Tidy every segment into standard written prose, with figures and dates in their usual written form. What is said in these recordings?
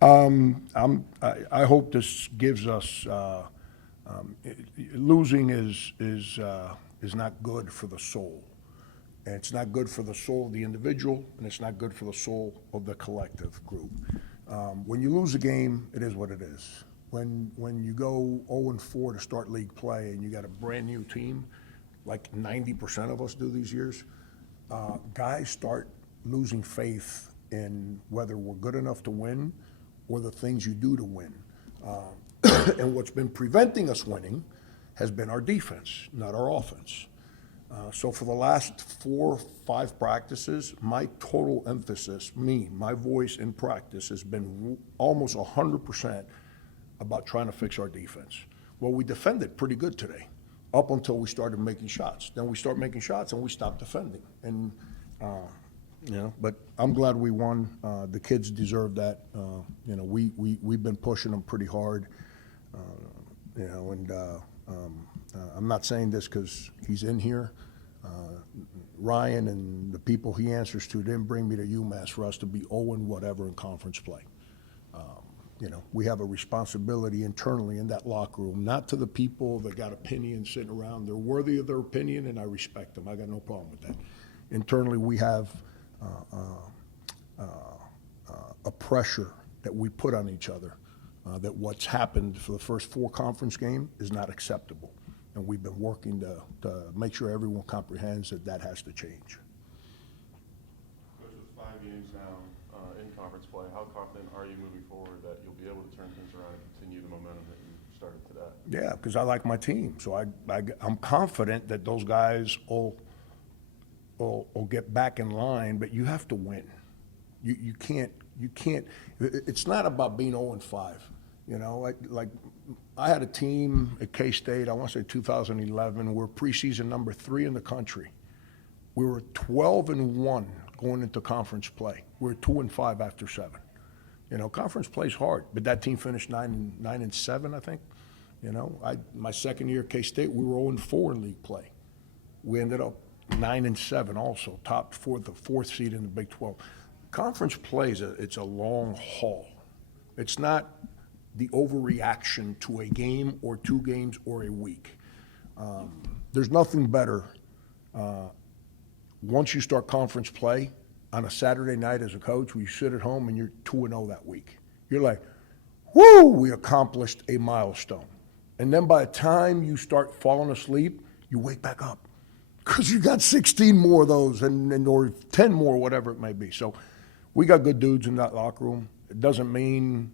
I hope this gives us, losing is not good for the soul. And it's not good for the soul of the individual, and it's not good for the soul of the collective group. When you lose a game, it is what it is. When you go 0-4 to start league play and you got a brand new team, like 90% of us do these years, guys start losing faith in whether we're good enough to win or the things you do to win. And what's been preventing us winning has been our defense, not our offense. So for the last 4 or 5 practices, my total emphasis, my voice in practice has been almost 100% about trying to fix our defense. Well, we defended pretty good today, up until we started making shots. Then we start making shots and we stop defending. And, but I'm glad we won. The kids deserve that. We've been pushing them pretty hard. I'm not saying this because he's in here. Ryan and the people he answers to didn't bring me to UMass for us to be 0-whatever in conference play. We have a responsibility internally in that locker room, not to the people that got opinions sitting around. They're worthy of their opinion, and I respect them. I got no problem with that. Internally, we have a pressure that we put on each other, that what's happened for the first 4 conference games is not acceptable. And we've been working to make sure everyone comprehends that has to change. Coach, with 5 games now in conference play, how confident are you moving forward that you'll be able to turn things around and continue the momentum that you started today? Yeah, because I like my team. So I'm confident that those guys will get back in line, but you have to win. You can't, it's not about being 0-5. I had a team at K-State, I want to say 2011, we're preseason number 3 in the country. We were 12-1 going into conference play. We were 2-5 after 7. Conference play's hard, but that team finished 9-7, I think. My second year at K-State, we were 0-4 in league play. We ended up 9-7 also, topped the 4th seed in the Big 12. Conference play it's a long haul. It's not the overreaction to a game or 2 games or a week. There's nothing better once you start conference play on a Saturday night as a coach where you sit at home and you're 2-0 that week. You're like, whoo, we accomplished a milestone. And then by the time you start falling asleep, you wake back up because you got 16 more of those or 10 more, whatever it may be. So we got good dudes in that locker room. It doesn't mean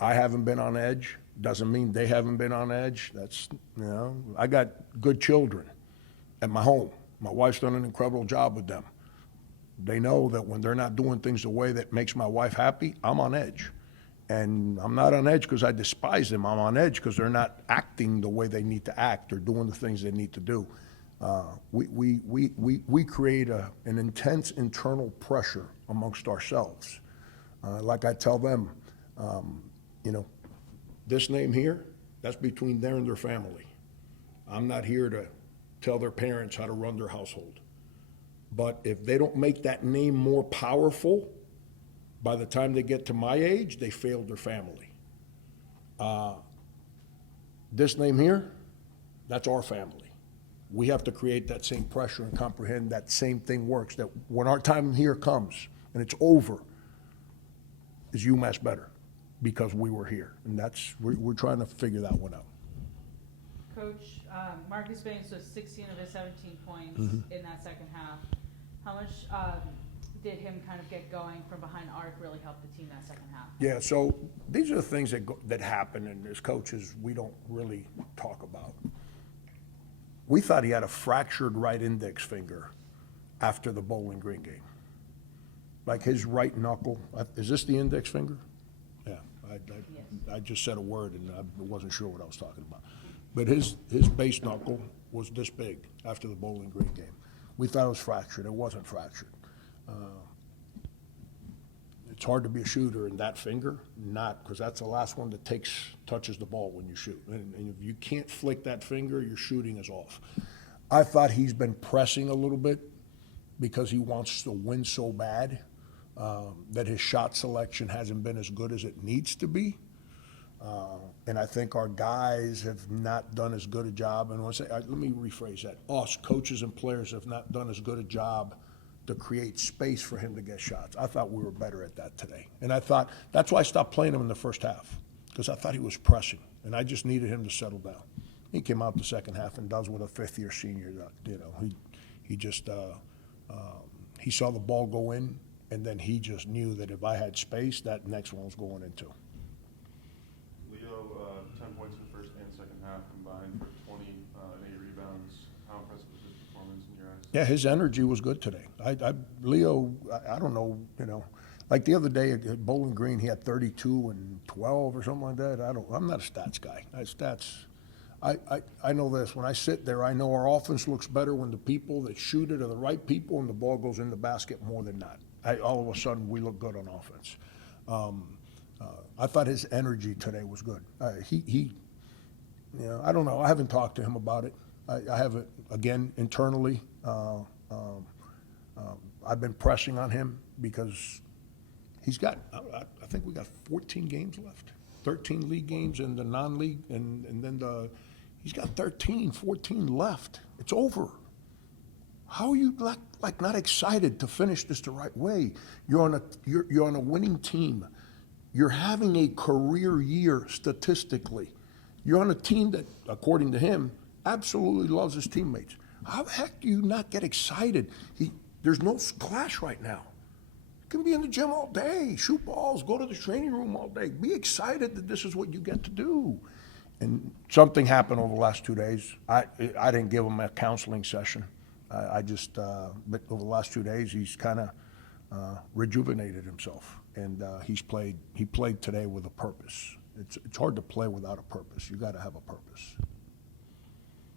I haven't been on edge. Doesn't mean they haven't been on edge. I got good children at my home. My wife's done an incredible job with them. They know that when they're not doing things the way that makes my wife happy, I'm on edge. And I'm not on edge because I despise them. I'm on edge because they're not acting the way they need to act or doing the things they need to do. We create an intense internal pressure amongst ourselves. Like I tell them, this name here, that's between them and their family. I'm not here to tell their parents how to run their household. But if they don't make that name more powerful, by the time they get to my age, they failed their family. This name here, that's our family. We have to create that same pressure and comprehend that same thing works, that when our time here comes and it's over, is UMass better because we were here. And we're trying to figure that one out. Coach, Marcus Baines was 16 of his 17 points in that second half. How much did him kind of get going from behind the arc really help the team that second half? Yeah, so these are the things that happen, and as coaches, we don't really talk about. We thought he had a fractured right index finger after the Bowling Green game. Like his right knuckle, is this the index finger? Yeah, I just said a word and I wasn't sure what I was talking about. But his base knuckle was this big after the Bowling Green game. We thought it was fractured. It wasn't fractured. It's hard to be a shooter in that finger, not because that's the last one that touches the ball when you shoot. And if you can't flick that finger, your shooting is off. I thought he's been pressing a little bit because he wants to win so bad. that his shot selection hasn't been as good as it needs to be. And I think our guys have not done as good a job, and let me rephrase that. Us, coaches and players, have not done as good a job to create space for him to get shots. I thought we were better at that today. And I thought, that's why I stopped playing him in the first half, because I thought he was pressing, and I just needed him to settle down. He came out the second half and does what a fifth-year senior does. He just, he saw the ball go in, and then he just knew that if I had space, that next one was going in too. Leo, 10 points in the first and second half combined for 20 and 8 rebounds. How impressive was his performance in your eyes? Yeah, his energy was good today. Leo, I don't know, like the other day at Bowling Green, he had 32 and 12 or something like that. I'm not a stats guy. I know this. When I sit there, I know our offense looks better when the people that shoot it are the right people and the ball goes in the basket more than not. All of a sudden, we look good on offense. I thought his energy today was good. I don't know. I haven't talked to him about it. I haven't, again, internally. I've been pressing on him because he's got, I think we got 14 games left, 13 league games and the non-league, and then he's got 13, 14 left. It's over. How are you like not excited to finish this the right way? You're on a winning team. You're having a career year statistically. You're on a team that, according to him, absolutely loves his teammates. How the heck do you not get excited? There's no clash right now. You can be in the gym all day, shoot balls, go to the training room all day. Be excited that this is what you get to do. And something happened over the last 2 days. I didn't give him a counseling session. But over the last 2 days, he's kind of rejuvenated himself. And he played today with a purpose. It's hard to play without a purpose. You got to have a purpose.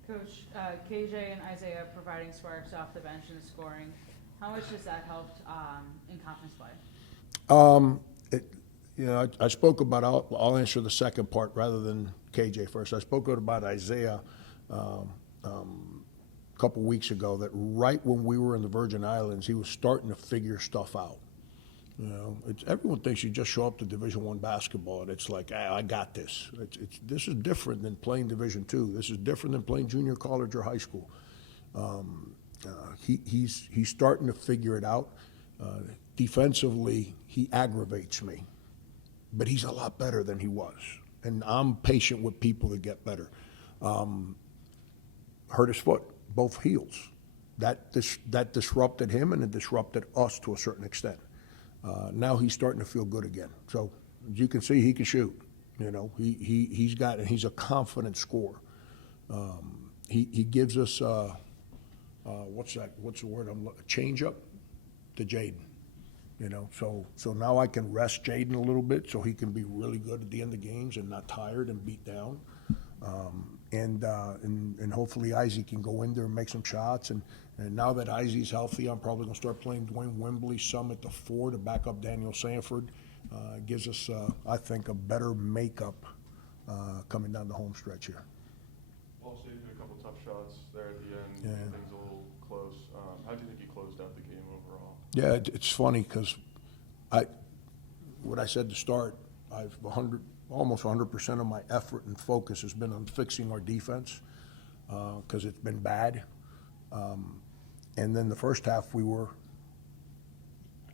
Coach, KJ and Isaiah providing sparks off the bench and scoring. How much has that helped in conference play? I spoke about, I'll answer the second part rather than KJ first. I spoke about Isaiah a couple weeks ago, that right when we were in the Virgin Islands, he was starting to figure stuff out. Everyone thinks you just show up to Division I basketball and it's like, I got this. This is different than playing Division II. This is different than playing junior college or high school. He's starting to figure it out. Defensively, he aggravates me, but he's a lot better than he was. And I'm patient with people that get better. Hurt his foot, both heels. That disrupted him, and it disrupted us to a certain extent. Now he's starting to feel good again. So as you can see, he can shoot. He's a confident scorer. He gives us what's the word? A change up to Jaden. So now I can rest Jaden a little bit so he can be really good at the end of games and not tired and beat down. And hopefully Isaac can go in there and make some shots. And now that Isaac's healthy, I'm probably going to start playing Dwayne Wembley some at the 4 to back up Daniel Sanford. Gives us, I think, a better makeup coming down the home stretch here. Also, you hit a couple tough shots there at the end. Yeah. Things a little close. How do you think you closed out the game overall? Yeah, it's funny because what I said to start, I've almost 100% of my effort and focus has been on fixing our defense because it's been bad. And then the first half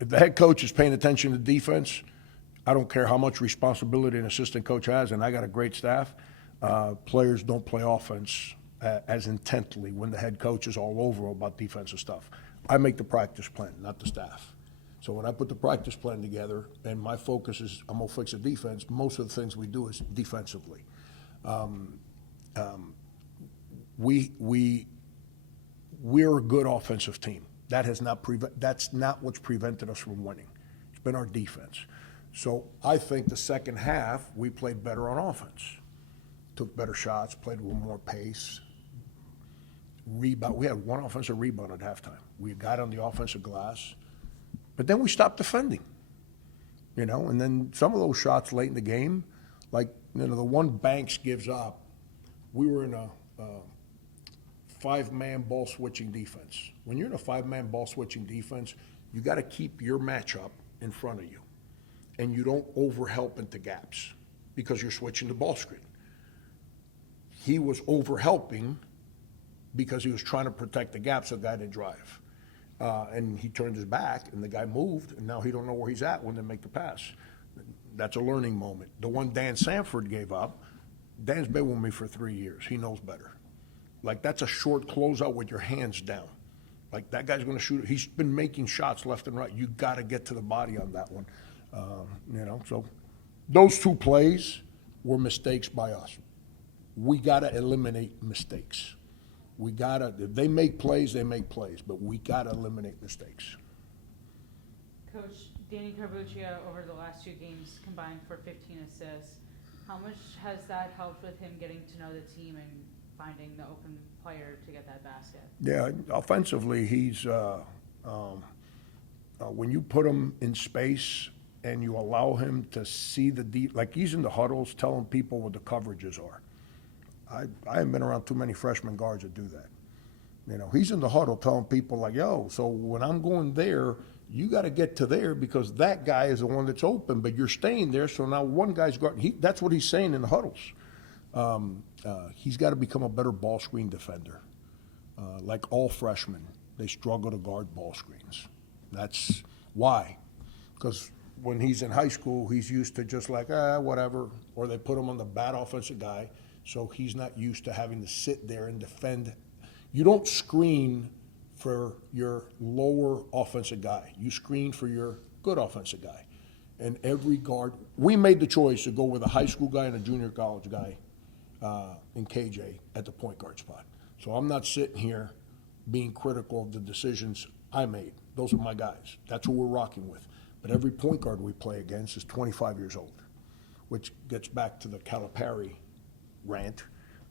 if the head coach is paying attention to defense, I don't care how much responsibility an assistant coach has, and I got a great staff, players don't play offense as intently when the head coach is all over about defensive stuff. I make the practice plan, not the staff. So when I put the practice plan together and my focus is I'm going to fix the defense, most of the things we do is defensively. We're a good offensive team. That's not what's prevented us from winning. It's been our defense. So I think the second half we played better on offense. Took better shots, played with more pace. Rebound. We had one offensive rebound at halftime. We got on the offensive glass. But then we stopped defending, and then some of those shots late in the game, like, the one Banks gives up, we were in a 5-man ball switching defense. When you're in a 5-man ball switching defense, you got to keep your matchup in front of you, and you don't overhelp into gaps because you're switching the ball screen. He was overhelping because he was trying to protect the gap so the guy didn't drive. And he turned his back, and the guy moved, and now he don't know where he's at when they make the pass. That's a learning moment. The one Dan Sanford gave up, Dan's been with me for 3 years. He knows better. Like, that's a short closeout with your hands down. Like, that guy's gonna shoot. He's been making shots left and right. You gotta get to the body on that one. So those two plays were mistakes by us. We gotta eliminate mistakes. If they make plays, but we gotta eliminate mistakes. Coach, Danny Carbuccia over the last 2 games combined for 15 assists. How much has that helped with him getting to know the team and finding the open player to get that basket? Yeah, offensively, he's, when you put him in space and you allow him to see like he's in the huddles telling people what the coverages are. I haven't been around too many freshman guards that do that. He's in the huddle telling people like, yo, so when I'm going there, you got to get to there because that guy is the one that's open, but you're staying there, so now one guy's guarding. That's what he's saying in the huddles. He's got to become a better ball screen defender. Like all freshmen, they struggle to guard ball screens. That's why. Because when he's in high school, he's used to just like, whatever, or they put him on the bad offensive guy, so he's not used to having to sit there and defend. You don't screen for your lower offensive guy. You screen for your good offensive guy. And every guard, we made the choice to go with a high school guy and a junior college guy in KJ at the point guard spot. So I'm not sitting here being critical of the decisions I made. Those are my guys. That's who we're rocking with. But every point guard we play against is 25 years old, which gets back to the Calipari rant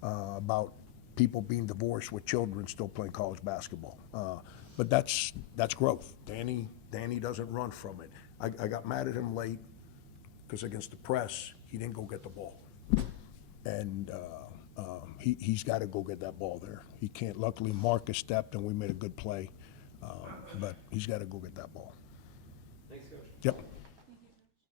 about people being divorced with children still playing college basketball. But that's growth. Danny doesn't run from it. I got mad at him late because against the press, he didn't go get the ball. And he's got to go get that ball there. He can't. Luckily, Marcus stepped and we made a good play. But he's got to go get that ball. Thanks, Coach. Yep.